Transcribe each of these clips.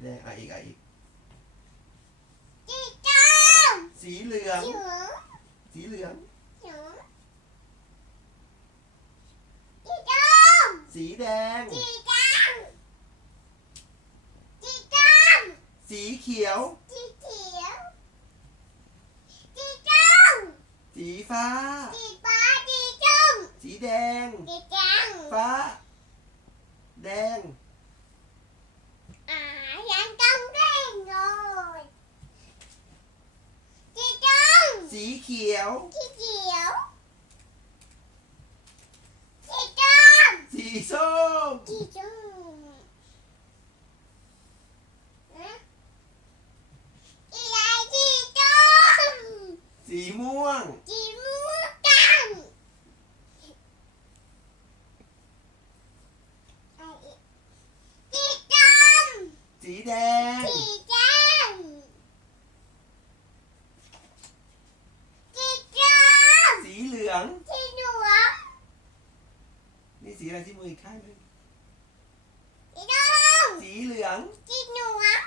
แดงอะอีกอะอีก สีส้มสีเหลืองเหลือง สีเหลืองเหลืองสีส้มสีแดงสีแดงสีส้มสีเขียว สีเขียวสีส้มสีฟ้าสีฟ้าสีส้มสีแดงสีแดง ฟ้า แดง อ่ายังต้องเร่งเลยสี ส้มสีเขียว สีเขียว สีส้มสีส้มสีส้มนะอีไรสีส้มสีม่วง สีม่วงกันอะอีกสีส้มสีแดง สีแดงสีส้ม สีเหลือ ง สีเหลืองนี่สีอะไรที่มืออีกข้างหนึงสีดำสีเหลือง สีเหลือง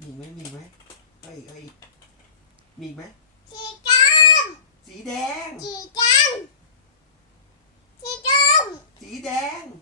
มีอีกไหมมีอีกไหมเอาอีกเอาอีก มีอีกไหม สีดสีแดงำสีแดง สีดสีแดงำ